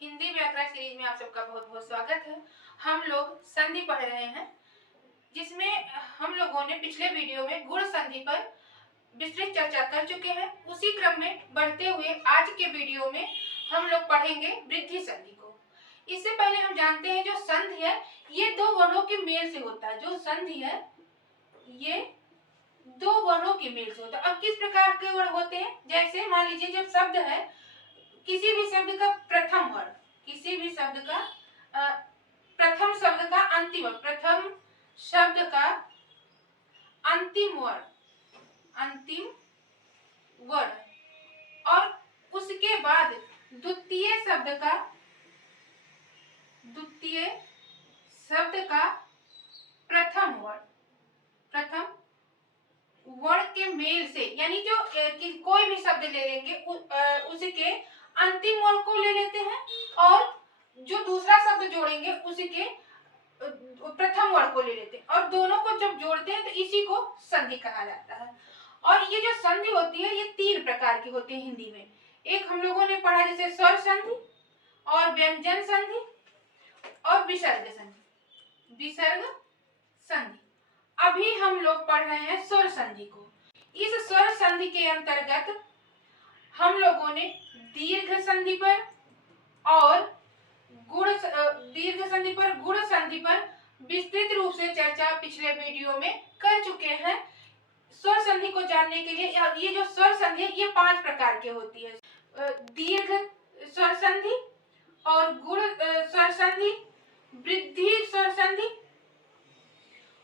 हिंदी व्याकरण सीरीज में आप सबका बहुत बहुत स्वागत है। हम लोग संधि पढ़ रहे हैं, जिसमें हम लोगों ने पिछले वीडियो में गुण संधि पर विस्तृत चर्चा कर चुके हैं। उसी क्रम में बढ़ते हुए आज के वीडियो में हम लोग पढ़ेंगे वृद्धि संधि को। इससे पहले हम जानते हैं जो संधि है ये दो वर्णों के मेल से होता है। जो संधि है ये दो वर्णों के मेल से होता है। अब किस प्रकार के वर्ण होते हैं, जैसे मान लीजिए जब शब्द है, किसी भी शब्द का प्रथम वर्ण, किसी भी शब्द का प्रथम शब्द का अंतिम वर्ण, प्रथम शब्द का अंतिम वर्ण, अंतिम वर्ण और उसके बाद द्वितीय शब्द का प्रथम वर्ण के मेल से, यानी जो कोई भी शब्द ले लेंगे उसके अंतिम वर्ण को ले लेते हैं और जो दूसरा शब्द जोड़ेंगे उसके प्रथम वर्ण को ले लेते हैं और दोनों को जब जोड़ते हैं तो इसी को संधि कहा जाता है। और ये जो संधि होती है ये तीन प्रकार की होती है हिंदी में। एक हम लोगों ने पढ़ा जैसे स्वर संधि और व्यंजन संधि और विसर्ग संधि। अभी हम लोग पढ़ रहे हैं स्वर संधि को। इस स्वर संधि के अंतर्गत हम लोगों ने दीर्घ संधि पर और गुण संधि पर विस्तृत रूप से चर्चा पिछले वीडियो में कर चुके हैं। स्वर संधि को जानने के लिए ये जो स्वर संधि है ये 5 प्रकार की होती है। दीर्घ स्वर संधि और गुण स्वर संधि, वृद्धि स्वर संधि,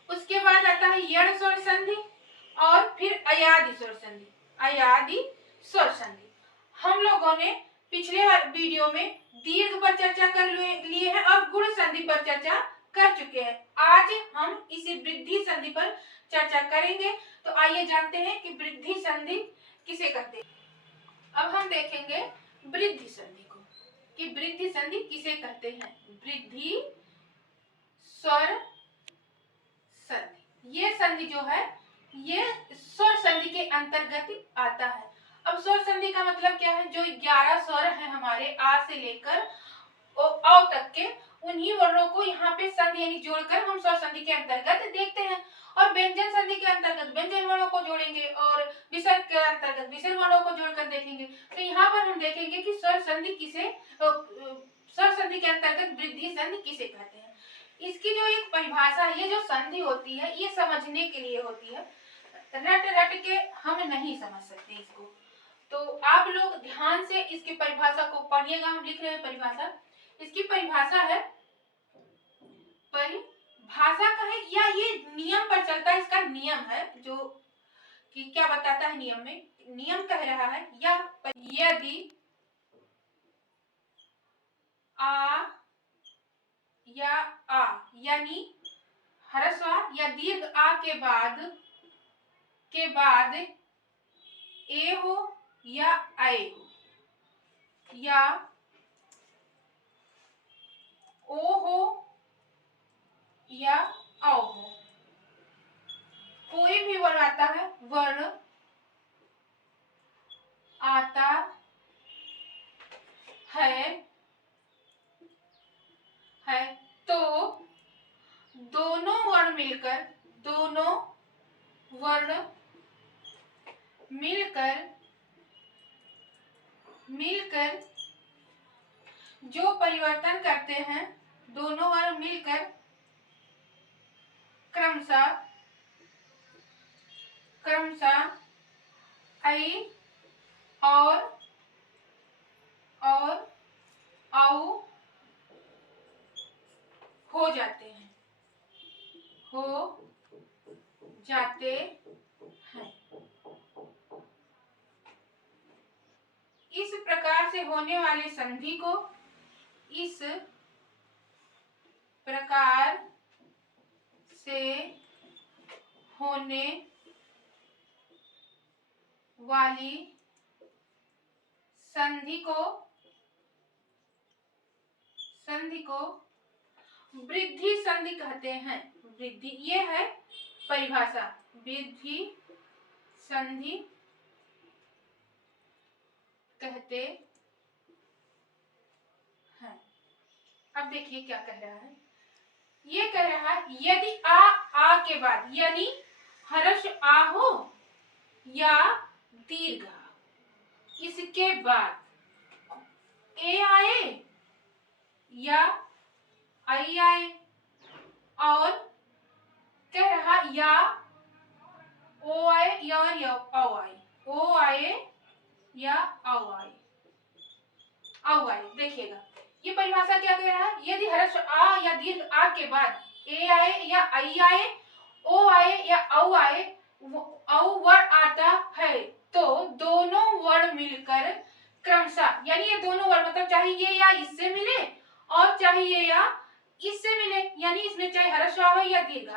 उसके बाद आता है यण स्वर संधि और फिर अयादि स्वर संधि। हम लोगों ने पिछले वीडियो में दीर्घ पर चर्चा कर लिए हैं और गुण संधि पर चर्चा कर चुके हैं। आज हम इसी वृद्धि संधि पर चर्चा करेंगे। तो आइए जानते हैं कि वृद्धि संधि किसे कहते हैं। अब हम देखेंगे वृद्धि संधि को कि वृद्धि संधि किसे कहते हैं। वृद्धि स्वर संधि, ये संधि जो है ये स्वर संधि के अंतर्गत आता है। अब स्वर संधि का मतलब क्या है, जो 11 स्वर हैं हमारे आ से लेकर औ तक के, उन्हीं वर्णों को यहाँ पे संधि यानी जोड़कर हम स्वर संधि के अंतर्गत देखते हैं। और व्यंजन संधि के अंतर्गत व्यंजन वर्णों को जोड़ेंगे और विसर्ग के अंतर्गत विसर्ग वर्णों को जोड़कर देखेंगे। तो यहाँ पर हम देखेंगे कि स्वर संधि के अंतर्गत वृद्धि संधि किसे कहते हैं। इसकी जो एक परिभाषा है, ये जो संधि होती है ये समझने के लिए होती है, रट के हम नहीं समझ सकते इसको। तो आप लोग ध्यान से इसकी परिभाषा को पढ़िएगा। हम लिख रहे हैं परिभाषा। इसकी परिभाषा है, परिभाषा का है या ये नियम पर चलता है। इसका नियम है जो कि क्या बताता है, नियम में नियम कह रहा है यदि आ यानी ह्रस्व या दीर्घ आ के बाद ए हो या ऐ हो या ओ हो या औ हो, कोई भी वर्ण आता है तो दोनों वर्ण मिलकर जो परिवर्तन करते हैं, दोनों वर्ण मिलकर क्रमशः ऐ और औ हो जाते हैं। इस प्रकार से होने वाले संधि को, इस प्रकार से होने वाली संधि को वृद्धि संधि कहते हैं। वृद्धि, ये है परिभाषा, वृद्धि संधि कहते हैं। अब देखिए क्या कह रहा है, ये कह रहा है यदि आ के बाद यानी हर्ष आ हो या दीर्घ आ, इसके बाद ए आए या आई आए, और कह रहा या ओ आए या औ आए, ओ आए या औ आए, औ आए। देखिएगा ये परिभाषा क्या कह रहा है, यदि हर्ष आ या दीर्घ आ के बाद ए आए या आई आए, ओ आए या औ आए, औ वर्ण आता है तो दोनों वर्ण मिलकर क्रमशः, यानी ये दोनों वर्ण मतलब चाहे ये या इससे मिले और चाहे ये या इससे मिले, यानी इसमें चाहे हर्ष आ या दीर्घ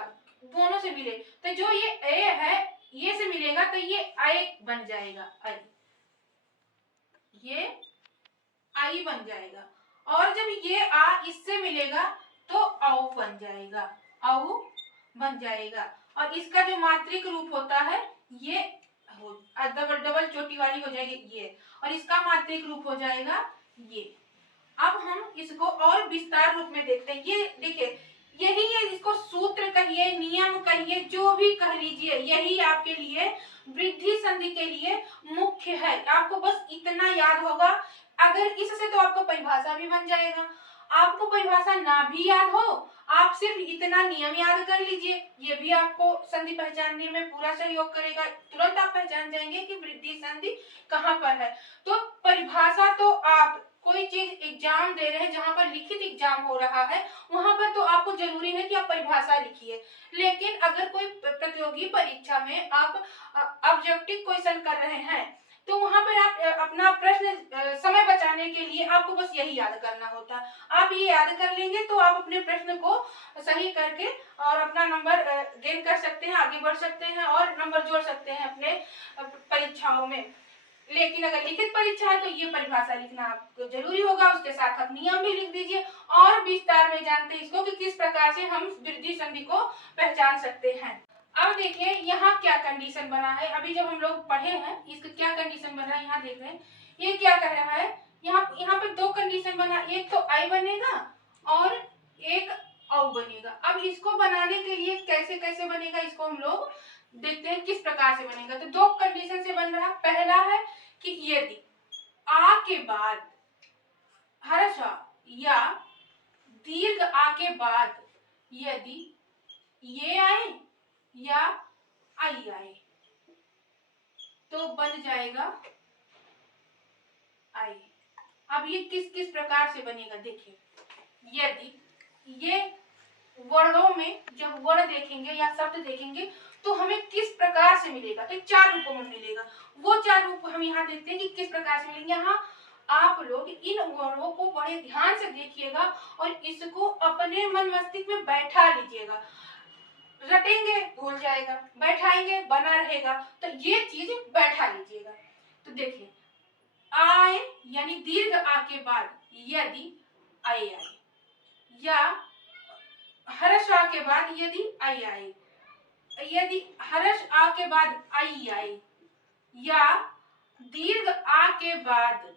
दोनों से मिले, तो जो ये ए है ये से मिलेगा तो ये आई बन जाएगा, आई, ये आई बन जाएगा, और जब ये आ इससे मिलेगा तो औ बन जाएगा, औ बन जाएगा। और इसका जो मात्रिक रूप होता है ये डबल डबल चोटी वाली हो जाएगी ये, और इसका मात्रिक रूप हो जाएगा ये। अब हम इसको और विस्तार रूप में देखते हैं। ये देखिए यही है, इसको सूत्र कहिए, नियम कहिए, जो भी कह लीजिए, यही आपके लिए वृद्धि संधि के लिए मुख्य है। आपको बस इतना याद होगा, अगर इससे तो आपको परिभाषा भी बन जाएगा। आपको परिभाषा ना भी याद हो, आप सिर्फ इतना नियम याद कर लीजिए, ये भी आपको संधि पहचानने में पूरा सहयोग करेगा। तुरंत आप पहचान जाएंगे कि वृद्धि संधि कहाँ पर है। तो परिभाषा तो आप कोई चीज एग्जाम दे रहे हैं, जहां पर लिखित एग्जाम हो रहा है, वहां पर तो आपको जरूरी है कि आप परिभाषा लिखिए। लेकिन अगर कोई प्रतियोगी परीक्षा में आप ऑब्जेक्टिव क्वेश्चन कर रहे हैं, तो वहां पर आप अपना प्रश्न समय बचाने के लिए आपको बस यही याद करना होता है। आप ये याद कर लेंगे तो आप अपने प्रश्न को सही करके और अपना नंबर गेन कर सकते हैं, आगे बढ़ सकते हैं और नंबर जोड़ सकते हैं अपने परीक्षाओं में। लेकिन अगर लिखित परीक्षा है तो ये परिभाषा लिखना आपको जरूरी होगा, उसके साथ आप नियम भी लिख दीजिए और विस्तार में जानते हैं इसको कि किस प्रकार से हम वृद्धि संधि को पहचान सकते हैं। अब देखिए यहाँ क्या कंडीशन बना है, अभी जब हम लोग पढ़े हैं इसका क्या कंडीशन बना है, यहाँ देख रहे हैं ये क्या कह रहा है, यहाँ पे दो कंडीशन बना, एक तो आई बनेगा और एक औ बनेगा। अब इसको बनाने के लिए कैसे कैसे बनेगा इसको हम लोग देखते हैं किस प्रकार से बनेगा। तो दो कंडीशन से बन रहा, पहला है कि यदि आ के बाद हर्ष या दीर्घ आ के बाद यदि ये आए या आई आए तो बन जाएगा आई। अब ये किस किस प्रकार से बनेगा देखिए, यदि ये वर्णों में जब वर्ण देखेंगे या शब्द देखेंगे तो हमें किस प्रकार से मिलेगा, तो चार रूपों में मिलेगा। वो चार रूप हम यहाँ देखते हैं कि किस प्रकार से मिलेंगे। यहाँ आप लोग इन वर्णों को बड़े ध्यान से देखिएगा और इसको अपने मन मस्तिष्क में बैठा लीजिएगा। रटेंगे भूल जाएगा, बैठाएंगे बना रहेगा, तो ये चीज बैठा लीजिएगा। तो देखिए आए यानी दीर्घ आ के बाद यदि आई आए, या हर्ष आ के बाद यदि आई आए, यदि हर्ष आ के बाद आई आए, या दीर्घ आ के बाद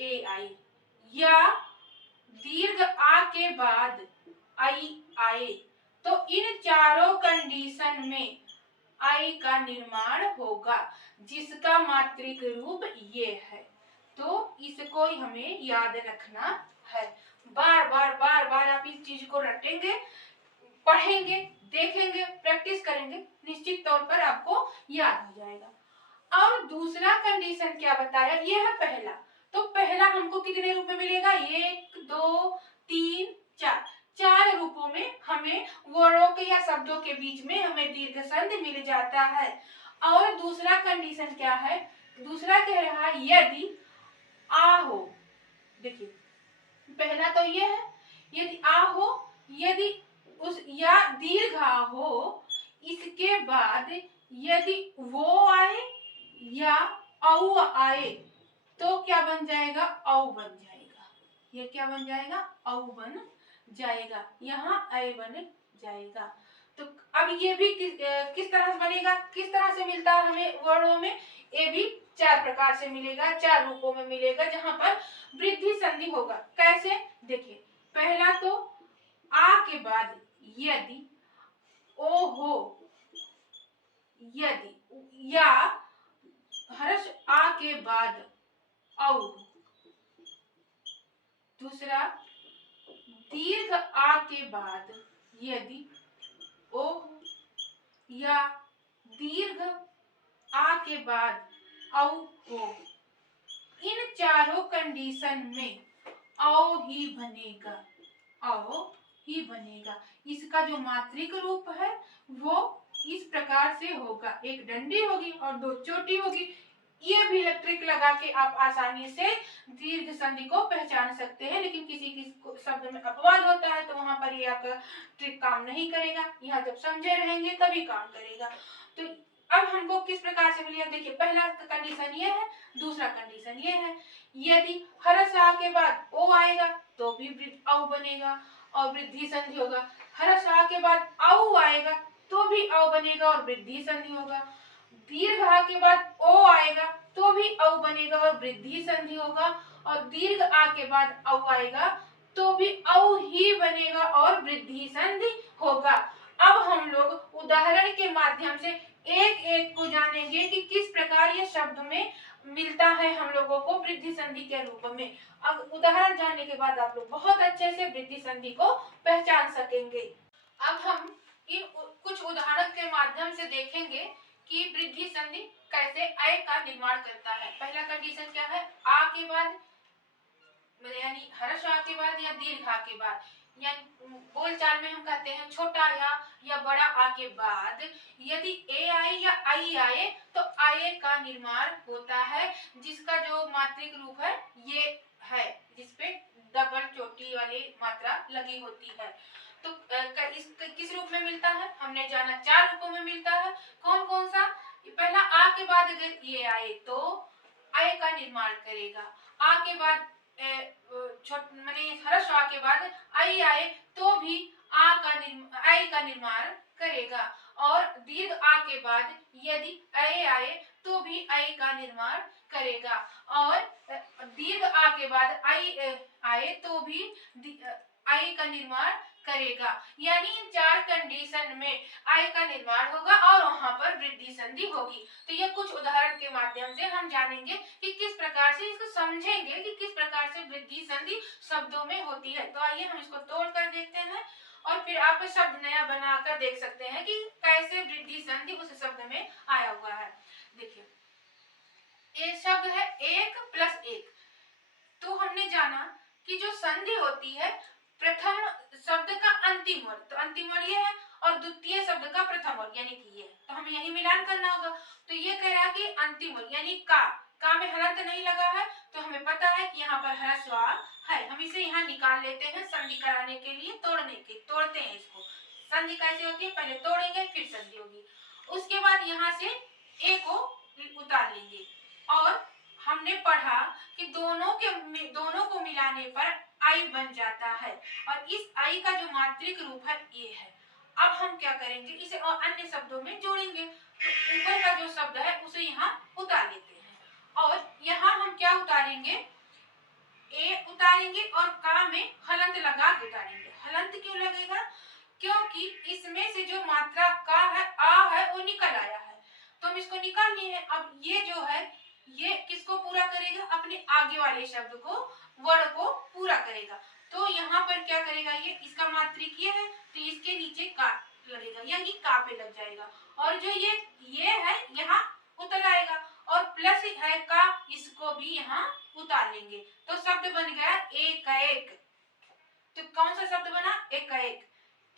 ए आई, या दीर्घ आ के बाद आई आए, तो इन चारों कंडीशन में आई का निर्माण होगा, जिसका मात्रिक रूप ये है। तो इसको हमें याद रखना है। बार बार बार बार आप इस चीज को रटेंगे, पढ़ेंगे, देखेंगे, प्रैक्टिस करेंगे, निश्चित तौर पर आपको याद हो जाएगा। और दूसरा कंडीशन क्या बताया, ये है पहला। तो पहला हमको कितने रूप में मिलेगा, 1 2 3 4, चार रूपों में हमें वर्णों के या शब्दों के बीच में हमें दीर्घ संधि मिल जाता है। और दूसरा कंडीशन क्या है, दूसरा कह रहा है यदि आ हो, देखिए पहला तो ये है यदि आ हो, यदि उस या दीर्घ आ हो, इसके बाद यदि वो आए या औ आए तो क्या बन जाएगा, औ बन जाएगा। ये क्या बन जाएगा, औ बन जाएगा, यहाँ आई बन जाएगा। तो अब ये भी किस तरह से बनेगा, किस तरह से मिलता है हमें वर्णों में, ये भी चार प्रकार से मिलेगा, चार रूपों में मिलेगा, जहां पर वृद्धि संधि होगा। कैसे देखिए, पहला तो आ के बाद यदि, ओ हो यदि, या हर्ष आ के बाद औ। दूसरा दीर्घ आ के बाद यदि, ओ हो, या दीर्घ आ के बाद औ हो। इन चारों कंडीशन में औ ही बनेगा, औ ही बनेगा। इसका जो मात्रिक रूप है वो इस प्रकार से होगा, एक डंडी होगी और दो चोटी होगी। ये भी ट्रिक लगा के आप आसानी से दीर्घ संधि को पहचान सकते हैं, लेकिन किसी किसी शब्द में अपवाद होता है तो वहां पर ये आपका ट्रिक काम नहीं करेगा। यहाँ जब समझे रहेंगे तभी काम करेगा। तो अब हमको किस प्रकार से मिलेगा, देखिए पहला कंडीशन ये है, दूसरा कंडीशन ये है। यदि हर्ष आ के बाद ओ आएगा तो भी औ बनेगा और वृद्धि संधि होगा। हर्ष आ के बाद औ आएगा तो भी औ बनेगा और वृद्धि संधि होगा। दीर्घ आ के बाद ओ आएगा तो भी औ बनेगा और वृद्धि संधि होगा। और दीर्घ आ के बाद औ आएगा तो भी औ ही बनेगा और वृद्धि संधि होगा। अब हम लोग उदाहरण के माध्यम से एक एक को जानेंगे कि किस प्रकार ये शब्द में मिलता है हम लोगों को वृद्धि संधि के रूप में। अब उदाहरण जानने के बाद आप लोग बहुत अच्छे से वृद्धि संधि को पहचान सकेंगे। अब हम इन कुछ उदाहरण के माध्यम से देखेंगे कि वृद्धि संधि कैसे अय का निर्माण करता है। पहला कंडीशन क्या है, आ के बाद यानी हर्ष आ के बाद या दीर्घ आ के बाद, यानी बोलचाल में हम कहते हैं छोटा या बड़ा आ के बाद यदि ए आए या आई आए तो आए का निर्माण होता है, जिसका जो मात्रिक रूप है ये है, जिसपे डबल चोटी वाली मात्रा लगी होती है। तो किस रूप में मिलता है, हमने जाना 4 रूपों में मिलता है। कौन कौन सा, पहला आ के बाद अगर ये आए तो आय का निर्माण करेगा। आ के बाद माने हर्ष आ के बाद आई आए तो भी आई का निर्माण करेगा। और दीर्घ आ के बाद यदि ऐ आए तो भी आई का निर्माण करेगा। और दीर्घ आ के बाद आई आए तो भी आई का निर्माण करेगा। यानी इन 4 कंडीशन में आई का निर्माण होगा और वहां पर वृद्धि संधि होगी। तो ये कुछ उदाहरण के माध्यम से हम जानेंगे कि किस प्रकार से इसको समझेंगे कि किस प्रकार से वृद्धि संधि शब्दों में होती है। तो आइए हम इसको तोड़ कर देखते हैं और फिर आप शब्द नया बनाकर देख सकते हैं कि कैसे वृद्धि संधि उस शब्द में आया हुआ है। देखिए ये शब्द है 1 + 1। तो हमने जाना कि जो संधि होती है प्रथम शब्द का अंतिम वर्ग, तो अंतिम वर्ग ये है, और द्वितीय शब्द का प्रथम वर्ग यानी कि ये, तो हमें यही मिलान करना होगा। तो ये कह रहा है कि अंतिम वर्ग यानी का में हलंत नहीं लगा है, तो हमें पता है कि यहाँ पर ह्रस्व है। हम इसे यहाँ निकाल लेते हैं संधि कराने के लिए, तोड़ते हैं इसको। संधि कैसे होती है, पहले तोड़ेंगे फिर संधि होगी। उसके बाद यहाँ से ए को उतार लेंगे और हमने पढ़ा कि दोनों को मिलाने पर आई बन जाता है और इस आई का जो मात्रिक रूप है ये है। अब हम क्या करेंगे, इसे और अन्य शब्दों में जोड़ेंगे। तो ऊपर का जो शब्द है उसे यहाँ उतार लेते हैं और यहाँ हम क्या उतारेंगे, ए उतारेंगे और का में हलंत लगा के उतारेंगे। हलंत क्यों लगेगा, क्योंकि इसमें से जो मात्रा का है आ है वो निकल आया है, तो हम इसको निकालनी है। अब ये जो है ये किसको पूरा करेगा, अपने आगे वाले शब्द को, वर्ण को पूरा करेगा। तो यहाँ पर क्या करेगा, ये इसका मात्रिक ये है तो इसके नीचे का लगेगा यानी का पे लग जाएगा। और जो ये है यहाँ उतर आएगा और प्लस है का, इसको भी यहाँ उतार लेंगे। तो शब्द बन गया एक। तो कौन सा शब्द बना, एक।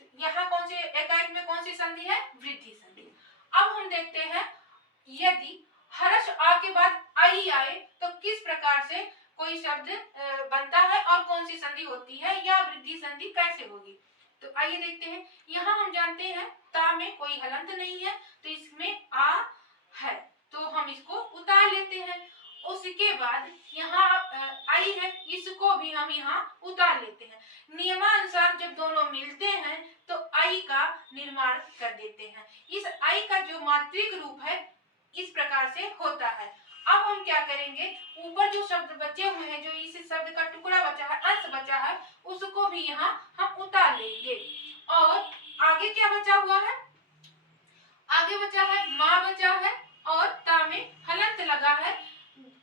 तो यहाँ कौन से एक में कौन सी संधि है, वृद्धि संधि। अब हम देखते हैं यदि हर्ष आ के बाद आई आए तो किस प्रकार से कोई शब्द बनता है और कौन सी संधि होती है या वृद्धि संधि कैसे होगी। तो आइए देखते हैं। यहाँ हम जानते हैं ता में कोई हलंत नहीं है तो इसमें आ है, तो हम इसको उतार लेते हैं। उसके बाद यहाँ आई है, इसको भी हम यहाँ उतार लेते हैं। नियमानुसार जब दोनों मिलते हैं तो आई का निर्माण कर देते हैं। इस आई का जो मात्रिक रूप है इस प्रकार से होता है। अब हम क्या करेंगे, ऊपर जो शब्द बचे हुए हैं, जो इस शब्द का टुकड़ा बचा है, अंश बचा है, उसको भी यहाँ हम उतार लेंगे। और आगे क्या बचा हुआ है, आगे बचा है माँ बचा है और ता में हलंत लगा है,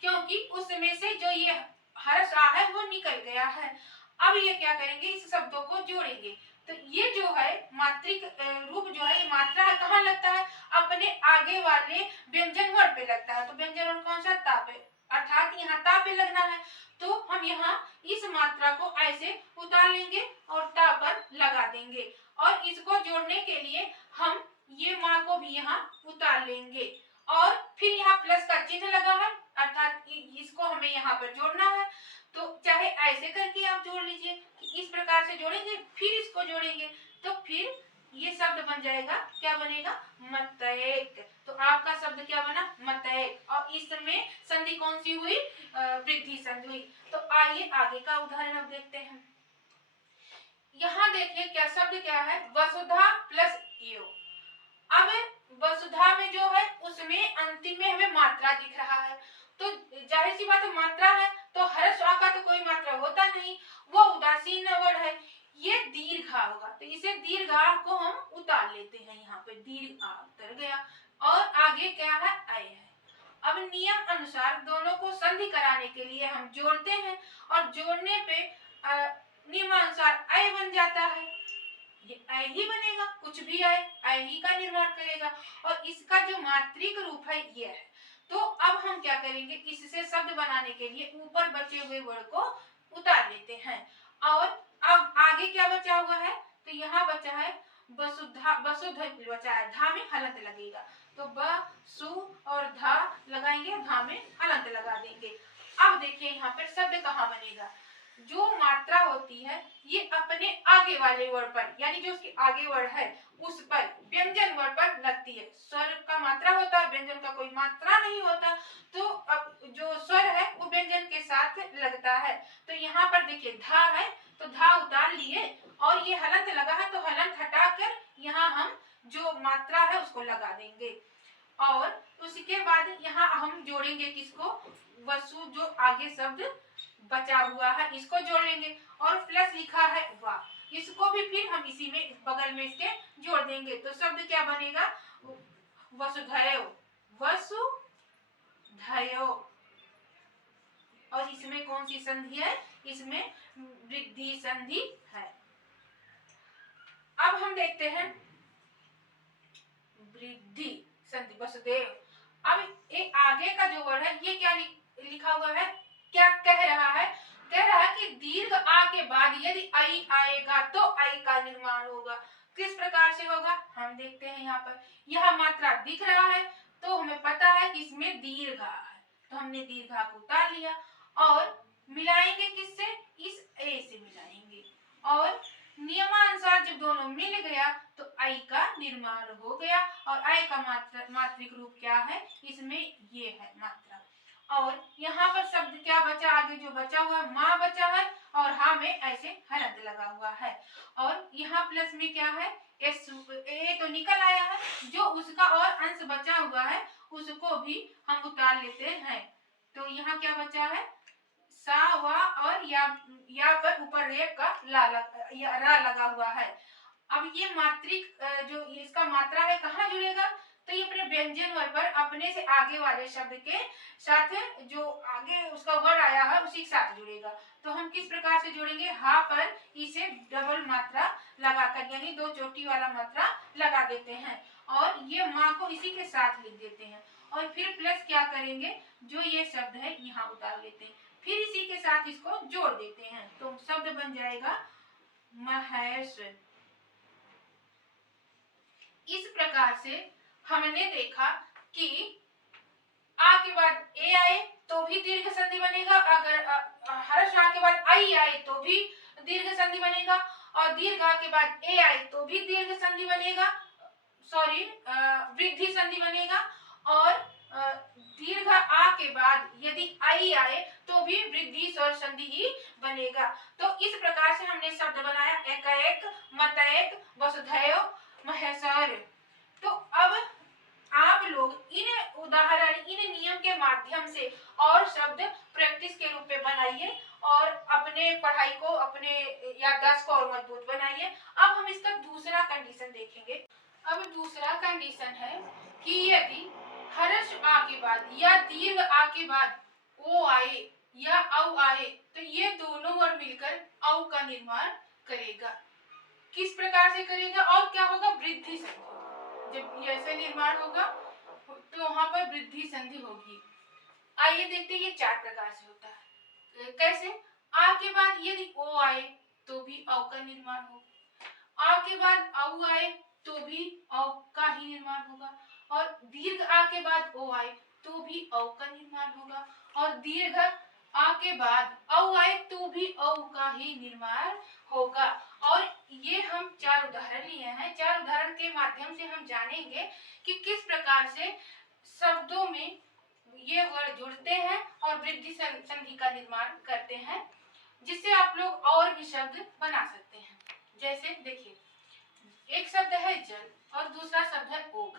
क्योंकि उसमें से जो ये हर्ष आ है वो निकल गया है। अब ये क्या करेंगे, इस शब्दों को जोड़ेंगे। तो ये जो है मात्रिक रूप जो है, ये मात्रा है कहाँ लगता है, अपने आगे वाले व्यंजन वर्ण पे लगता है। तो व्यंजन वर्ण कौन सा, ता पे, अर्थात यहाँ ता पे लगना है। तो हम यहाँ इस मात्रा को ऐसे उतार लेंगे और ता पर लगा देंगे। और इसको जोड़ने के लिए हम ये माँ को भी यहाँ उतार लेंगे। और फिर यहाँ प्लस का चिन्ह लगा है, अर्थात इसको हमें यहाँ पर जोड़ना है। तो चाहे ऐसे करके आप जोड़ लीजिए, इस प्रकार से जोड़ेंगे, फिर इसको जोड़ेंगे, तो फिर ये शब्द बन जाएगा, क्या बनेगा, मतैक। तो आपका शब्द क्या बना, मतैक। और इसमें संधि कौन सी हुई, वृद्धि संधि हुई। तो आइए आगे का उदाहरण अब देखते हैं। यहाँ देखिए क्या शब्द क्या है, वसुधा प्लस एव। अब वसुधा में जो है उसमें अंतिम में हमें मात्रा दिख रहा है, तो जाहिर सी बात है मात्रा है, तो हर्ष आ का तो कोई मात्रा होता नहीं, वो उदासीन वर्ण है, ये दीर्घा होगा। तो इसे दीर्घा को हम उतार लेते हैं, यहाँ पे दीर्घ आ उतर गया। और आगे क्या है, अय है। अब नियम अनुसार दोनों को संधि कराने के लिए हम जोड़ते हैं, और जोड़ने पे नियमानुसार अय बन जाता है। ये अय ही बनेगा, कुछ भी अय ही का निर्माण करेगा। और इसका जो मात्रिक रूप है ये है। तो अब हम क्या करेंगे, इससे शब्द बनाने के लिए ऊपर बचे हुए वर्ण को उतार लेते हैं। और अब आगे क्या बचा हुआ है, तो यहाँ बचा है वसुधा, वसुध बचा है, धा में हलंत लगेगा। तो ब सु और धा लगाएंगे, धा में हलंत लगा देंगे। अब देखिए यहाँ पर शब्द कहाँ बनेगा, जो मात्रा होती है ये अपने आगे वाले वर्ण पर, यानी जो उसके आगे वर्ण है उस पर, व्यंजन वर्ण पर लगती है। स्वर का मात्रा होता है, व्यंजन का कोई मात्रा नहीं होता। तो अब जो स्वर है वो व्यंजन के साथ लगता है। तो यहाँ पर देखिए धा है, तो धा उतार लिए, और ये हलंत लगा है, तो हलंत हटाकर यहाँ हम जो मात्रा है उसको लगा देंगे। और उसके बाद यहाँ हम जोड़ेंगे किसको, वसु, जो आगे शब्द बचा हुआ है इसको जोड़ लेंगे। और प्लस लिखा है वा, इसको भी फिर हम इसी में बगल में इसके जोड़ देंगे। तो शब्द क्या बनेगा, वसुधैव, वसुधैव। और इसमें कौन सी संधि है, इसमें वृद्धि संधि है। अब हम देखते हैं वृद्धि संधि, वसुदेव। अब एक आगे का जो वर्ड है ये क्या लिखा हुआ है, क्या कह रहा है, कह रहा है कि दीर्घ आ के बाद यदि आई आएगा तो आई का निर्माण होगा। किस प्रकार से होगा, हम देखते हैं। यहाँ पर यह मात्रा दिख रहा है, तो हमें पता है कि इसमें दीर्घा है, तो हमने दीर्घा को उतार लिया। और मिलाएंगे किससे, इस ए से मिलाएंगे। और नियमानुसार जब दोनों मिल गया तो आई का निर्माण हो गया। और आई का मात्रिक रूप क्या है, इसमें ये है मात्रा। और यहाँ पर शब्द क्या बचा, आगे जो बचा हुआ माँ बचा है, और हाँ में ऐसे हलंत लगा हुआ है। और यहाँ प्लस में क्या है, ए तो निकल आया है, जो उसका और अंश बचा हुआ है उसको भी हम उतार लेते हैं। तो यहाँ क्या बचा है, सा वा और या पर ऊपर रेप का रा लगा हुआ है। अब ये मात्रिक जो इसका मात्रा है कहाँ जुड़ेगा, तो ये अपने व्यंजन वर्ण पर अपने से आगे वाले शब्द के साथ, जो आगे उसका वर्ण आया है उसी के साथ जुड़ेगा। तो हम किस प्रकार से जोड़ेंगे, हा पर इसे डबल मात्रा लगाकर, यानी दो चोटी वाला मात्रा लगा देते हैं। और ये माँ को इसी के साथ लिख देते हैं। और फिर प्लस क्या करेंगे, जो ये शब्द है यहाँ उतार लेते हैं, फिर इसी के साथ इसको जोड़ देते हैं। तो शब्द बन जाएगा महेश। इस प्रकार से हमने देखा कि आ के बाद ए आए तो भी दीर्घ संधि बनेगा, अगर हर्ष आ के बाद आई आए तो भी दीर्घ संधि बनेगा, और दीर्घ आ के बाद ए आए तो भी दीर्घ संधि बनेगा, सॉरी वृद्धि संधि बनेगा। और दीर्घ आ के बाद यदि आई आए तो भी वृद्धि स्वर संधि ही बनेगा। तो इस प्रकार से हमने शब्द बनाया एकैक, मतैक, वसुधैव, महेश्वर। तो अब आप लोग इन उदाहरण, इन नियम के माध्यम से और शब्द प्रैक्टिस के रूप में बनाइए और अपने पढ़ाई को, अपने याददाश्त को और मजबूत बनाइए। अब हम इसका दूसरा कंडीशन देखेंगे। अब दूसरा कंडीशन है कि यदि हर्ष आ के बाद या दीर्घ आ के बाद ओ आए या औ आए तो ये दोनों वर्ड मिलकर औ का निर्माण करेगा। किस प्रकार से करेगा और क्या होगा? वृद्धि संधि। जब ऐसे निर्माण होगा तो वहां पर वृद्धि संधि होगी। आइए देखते हैं ये 4 प्रकार से होता है। कैसे? आ के बाद यदि ओ आए तो भी औ का निर्माण होगा, आ के बाद औ आए तो भी औ का ही निर्माण होगा, और दीर्घ आ के बाद ओ आए तो भी औ का निर्माण होगा, और दीर्घ आ के बाद औ आए तो भी औ का ही निर्माण होगा। और ये हम 4 उदाहरण लिए हैं। 4 उदाहरण के माध्यम से हम जानेंगे कि किस प्रकार से शब्दों में ये वर्ड जुड़ते हैं और वृद्धि संधि का निर्माण करते हैं, जिससे आप लोग और भी शब्द बना सकते हैं। जैसे देखिए, एक शब्द है जल और दूसरा शब्द है ओघ।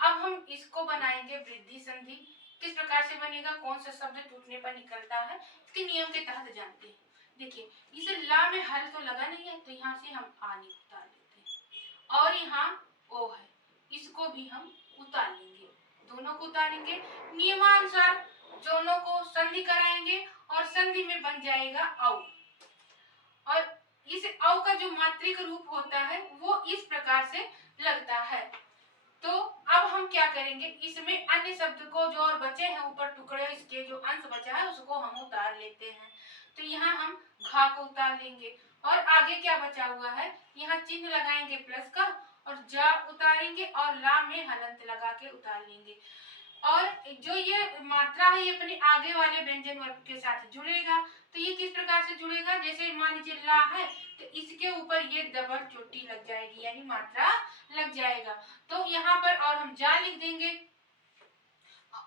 अब हम इसको बनाएंगे वृद्धि संधि। किस प्रकार से बनेगा, कौन सा शब्द टूटने पर निकलता है, इसके नियम के तहत जानते हैं। देखिए, इसे ला में हल तो लगा नहीं है तो यहाँ से हम आ उतार लेते हैं, और यहाँ ओ है, इसको भी हम उतार लेंगे, दोनों को उतारेंगे। नियमानुसार दोनों को संधि कराएंगे और संधि में बन जाएगा औ। और इस औ का जो मात्रिक रूप होता है वो इस प्रकार से लगता है। तो अब हम क्या करेंगे, इसमें अन्य शब्द को जो और बचे हैं ऊपर टुकड़े, इसके जो अंश बचा है उसको हम उतार लेते हैं। तो यहाँ हम घा को उतार लेंगे, और आगे क्या बचा हुआ है, यहाँ चिन्ह लगाएंगे प्लस का, और जा उतारेंगे और ला में हलंत लगा के उतार लेंगे। और जो ये मात्रा है ये अपने आगे वाले व्यंजन वर्ग के साथ जुड़ेगा। तो ये किस प्रकार से जुड़ेगा, जैसे मान लीजिए ला है तो इसके ऊपर ये डबल चोटी लग जाएगी, यानी मात्रा लग जाएगा। तो यहाँ पर और हम जा लिख देंगे,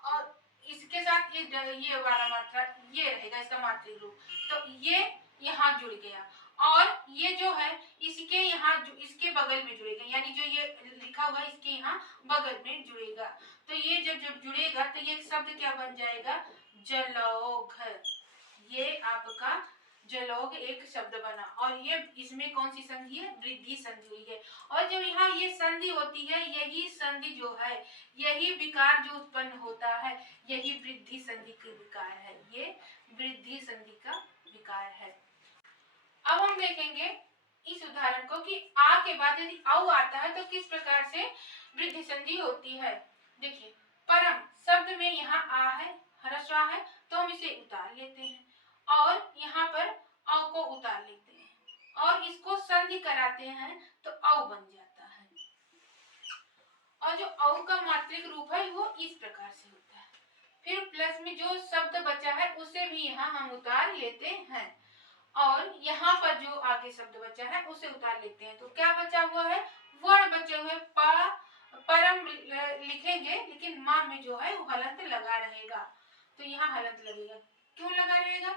और इसके साथ ये वाला मात्रा ये रहेगा, इसका मात्रिक रूप। तो ये यहाँ जुड़ गया, और ये जो है इसके यहाँ इसके बगल में जुड़ेगा, यानी जो ये लिखा हुआ इसके यहाँ बगल में जुड़ेगा। तो ये जब जुड़ेगा तो ये शब्द क्या बन जाएगा, जलौघ। ये आपका जलौघ एक शब्द बना, और ये इसमें कौन सी संधि है, वृद्धि संधि हुई है। और जब यहाँ ये संधि होती है, यही संधि जो है, यही विकार जो उत्पन्न होता है, यही वृद्धि संधि की विकार है। ये वृद्धि संधि का विकार है। अब हम देखेंगे इस उदाहरण को कि आ के बाद यदि औ आता है तो किस प्रकार से वृद्धि संधि होती है। देखिए, परम शब्द में यहाँ आ है, ह्रस्व है, तो हम इसे उतार लेते हैं, और यहाँ पर औ को उतार लेते हैं, और इसको संधि कराते हैं तो औ बन जाता है। और जो औ का मात्रिक रूप है वो इस प्रकार से होता है। फिर प्लस में जो शब्द बचा है उसे भी यहाँ हम उतार लेते हैं, और यहाँ पर जो आगे शब्द बचा है उसे उतार लेते हैं। तो क्या बचा हुआ है, वर्ण बचे हुए परम लिखेंगे, लेकिन माँ में जो है वो हलंत लगा रहेगा। तो यहाँ हलंत लगेगा, क्यों लगा रहेगा,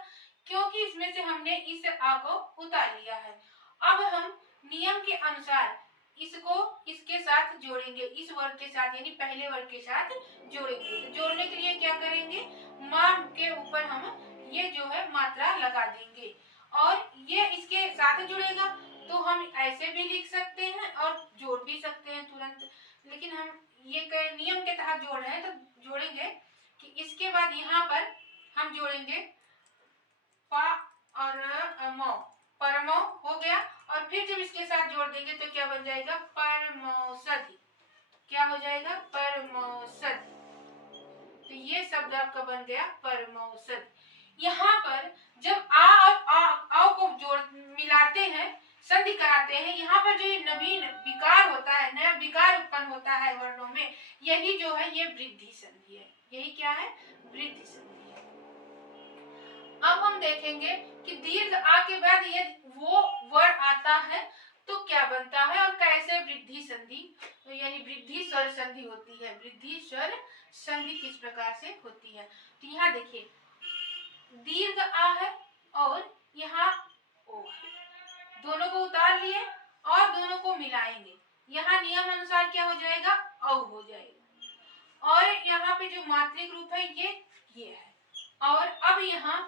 क्योंकि इसमें से हमने इस आ को उतार लिया है। अब हम नियम के अनुसार इसको इसके साथ जोड़ेंगे, इस वर्ग के साथ, यानी पहले वर्ग के साथ जोड़ेंगे। तो जोड़ने के लिए क्या करेंगे, माँ के ऊपर हम ये जो है मात्रा लगा देंगे, और ये इसके साथ जुड़ेगा। तो हम ऐसे भी लिख सकते हैं और जोड़ भी सकते हैं तुरंत, लेकिन हम ये नियम के तहत जोड़ रहे हैं तो जोड़ेंगे कि इसके बाद यहाँ पर हम जोड़ेंगे पा और मौ, परमौ हो गया, और फिर जब इसके साथ जोड़ देंगे तो क्या बन जाएगा, परमौषधि। क्या हो जाएगा, परमौषधि। तो ये शब्द आपका बन गया परमौषधि। यहाँ पर जब आ और आ को जोड़ मिलाते हैं, संधि कराते हैं, यहाँ पर जो ये नवीन विकार होता है, नया विकार उत्पन्न होता है वर्णों में, यही जो है ये वृद्धि संधि है। यही क्या है, वृद्धि संधि है। अब हम देखेंगे कि दीर्घ आ के बाद ये वो वर्ण आता है तो क्या बनता है, और कैसे वृद्धि संधि यानी वृद्धि स्वर संधि होती है। वृद्धि स्वर संधि किस प्रकार से होती है, तो यहाँ देखिए, दीर्घ आ है और यहाँ ओ है, दोनों को उतार लिए और दोनों को मिलाएंगे। यहाँ नियम अनुसार क्या हो जाएगा, औ हो जाएगा, और यहाँ पे जो मात्रिक रूप है ये है। और अब यहाँ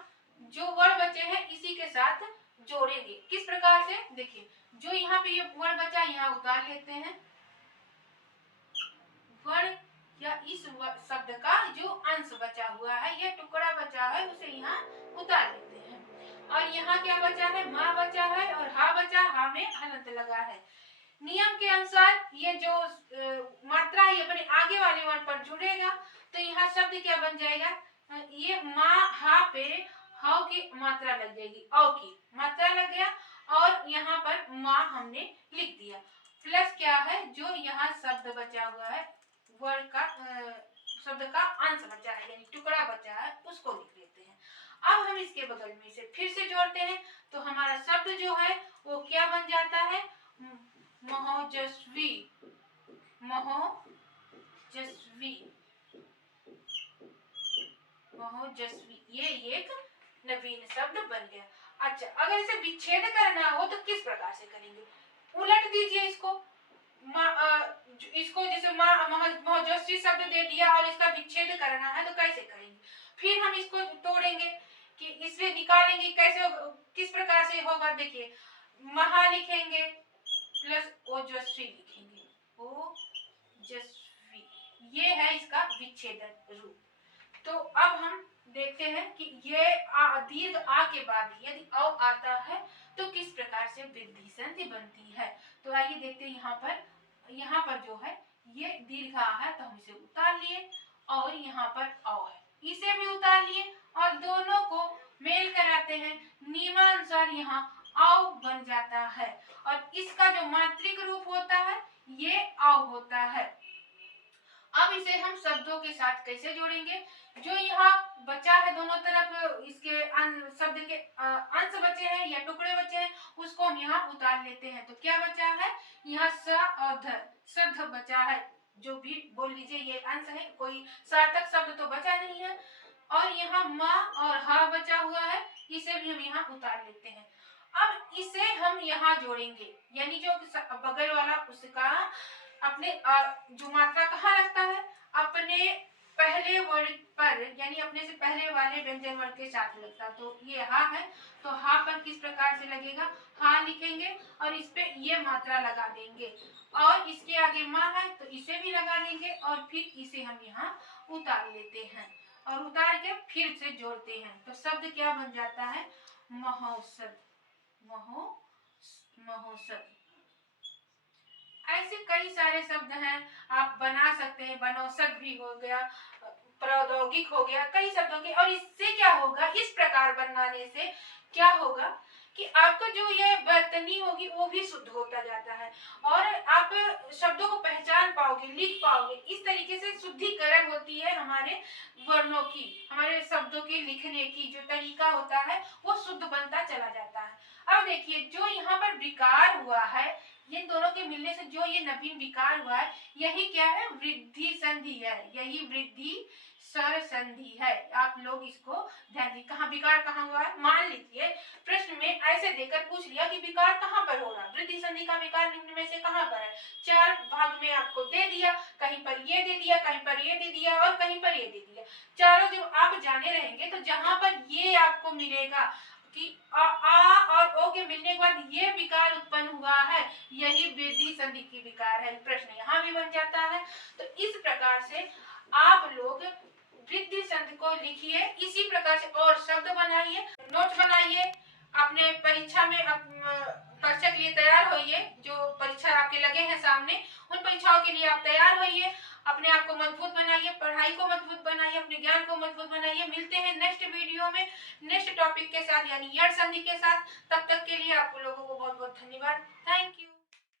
जो वर्ण बचे हैं इसी के साथ जोड़ेंगे। किस प्रकार से, देखिए जो यहाँ पे ये वर्ण बचा यहाँ उतार लेते हैं, वर्ण या इस शब्द का जो अंश बचा हुआ है या टुकड़ा बचा है उसे यहाँ उतार लेते हैं। और यहाँ क्या बचा है, माँ बचा है और हा बचा, हा में हलंत लगा है। नियम के अनुसार ये जो मात्रा है अपने आगे वाले वर्ण पर जुड़ेगा, तो यहाँ शब्द क्या बन जाएगा, ये माँ हा पे हाउ की मात्रा लग जाएगी, औ की मात्रा लग गया और यहाँ पर माँ हमने लिख दिया। प्लस क्या है, जो यहाँ शब्द बचा हुआ है वर्ण का शब्द का अंश बचा है यानी टुकड़ा बचा है उसको लिख लेते हैं। अब हम इसके बगल में इसे फिर से जोड़ते हैं, तो हमारा शब्द जो है वो क्या बन जाता है, महोजस्वी, महोजस्वी, महोजस्वी, ये एक नवीन शब्द बन गया। अच्छा, अगर इसे विच्छेद करना हो तो किस प्रकार से करेंगे, उलट दीजिए इसको, इसको जैसे महोजस्वी शब्द दे दिया और इसका विच्छेद करना है तो कैसे करेंगे, फिर हम इसको तोड़ेंगे कि इससे निकालेंगे कैसे, किस प्रकार से होगा, देखिए महा लिखेंगे प्लस ओजस्वी लिखेंगे, ओजस्वी, ये है इसका विच्छेदन रूप। तो अब हम देखते हैं कि ये दीर्घ आ के बाद यदि अ आता है तो किस प्रकार से वृद्धि संधि बनती है। तो आइए देखते हैं, यहाँ पर जो है ये दीर्घ आ है तो हम इसे उतार लिए और यहाँ पर अ है इसे भी उतार लिए और दोनों को मेल कराते हैं, नियमानुसार यहाँ औ बन जाता है और इसका जो मात्रिक रूप होता है ये औ होता है। अब इसे हम शब्दों के साथ कैसे जोड़ेंगे, जो यहाँ बचा है दोनों तरफ इसके शब्द के अंश बचे हैं या टुकड़े बचे हैं उसको हम यहाँ उतार लेते हैं। तो क्या बचा है, यहाँ स और ध शब्द बचा है, जो भी बोल लीजिए ये अंश है, कोई सार्थक शब्द तो बचा नहीं है। और यहाँ माँ और हा बचा हुआ है, इसे भी हम यहाँ उतार लेते हैं। अब इसे हम यहाँ जोड़ेंगे, यानी जो बगल वाला उसका अपने जो मात्रा कहाँ लगता है, अपने पहले वर्ण पर, यानी अपने से पहले वाले व्यंजन वर्ण के साथ लगता। तो ये हा है तो हा पर किस प्रकार से लगेगा, हा लिखेंगे और इस पे ये मात्रा लगा देंगे और इसके आगे माँ है तो इसे भी लगा देंगे और फिर इसे हम यहाँ उतार लेते हैं और उतार के फिर से जोड़ते हैं। तो शब्द क्या बन जाता है, महोत्सव, महोत्सव। ऐसे कई सारे शब्द हैं आप बना सकते हैं, बनौसत भी हो गया, प्रौद्योगिक हो गया, कई शब्दों के। और इससे क्या होगा, इस प्रकार बनाने से क्या होगा कि आपका जो ये वर्तनी होगी वो भी शुद्ध होता जाता है और आप शब्दों को पहचान पाओगे, लिख पाओगे। इस तरीके से शुद्धिकरण होती है हमारे वर्णों की, हमारे शब्दों के लिखने की जो तरीका होता है वो शुद्ध बनता चला जाता है। अब देखिए जो यहाँ पर विकार हुआ है, इन दोनों के मिलने से जो ये नवीन विकार हुआ है यही क्या है, वृद्धि संधि है, यही वृद्धि स्वर संधि है। आप लोग इसको ध्यान दीजिए, कहाँ विकार कहाँ हुआ है। मान लीजिए प्रश्न में ऐसे देकर पूछ लिया कि विकार कहाँ पर हो रहा, वृद्धि संधि का विकार निम्न में से कहाँ पर है, 4 भाग में आपको दे दिया, कहीं पर ये दे दिया, कहीं पर ये दे दिया और कहीं पर ये दे दिया। चारों जब आप जाने रहेंगे तो जहां पर ये आपको मिलेगा कि आ और ओ के मिलने के बाद ये विकार उत्पन्न हुआ है, यही वृद्धि संधि की विकार है। प्रश्न यहाँ भी बन जाता है। तो इस प्रकार से आप लोग वृद्धि संधि को लिखिए, इसी प्रकार से और शब्द बनाइए, नोट बनाइए, अपने परीक्षा में परीक्षा के लिए तैयार होइए। जो परीक्षा आपके लगे हैं सामने, उन परीक्षाओं के लिए आप तैयार होइए, अपने आप को मजबूत बनाइए, पढ़ाई को मजबूत बनाइए, अपने ज्ञान को मजबूत बनाइए। मिलते हैं नेक्स्ट वीडियो में नेक्स्ट टॉपिक के साथ यानी यण संधि के साथ। तब तक के लिए आप लोगों को बहुत बहुत धन्यवाद। Thank you.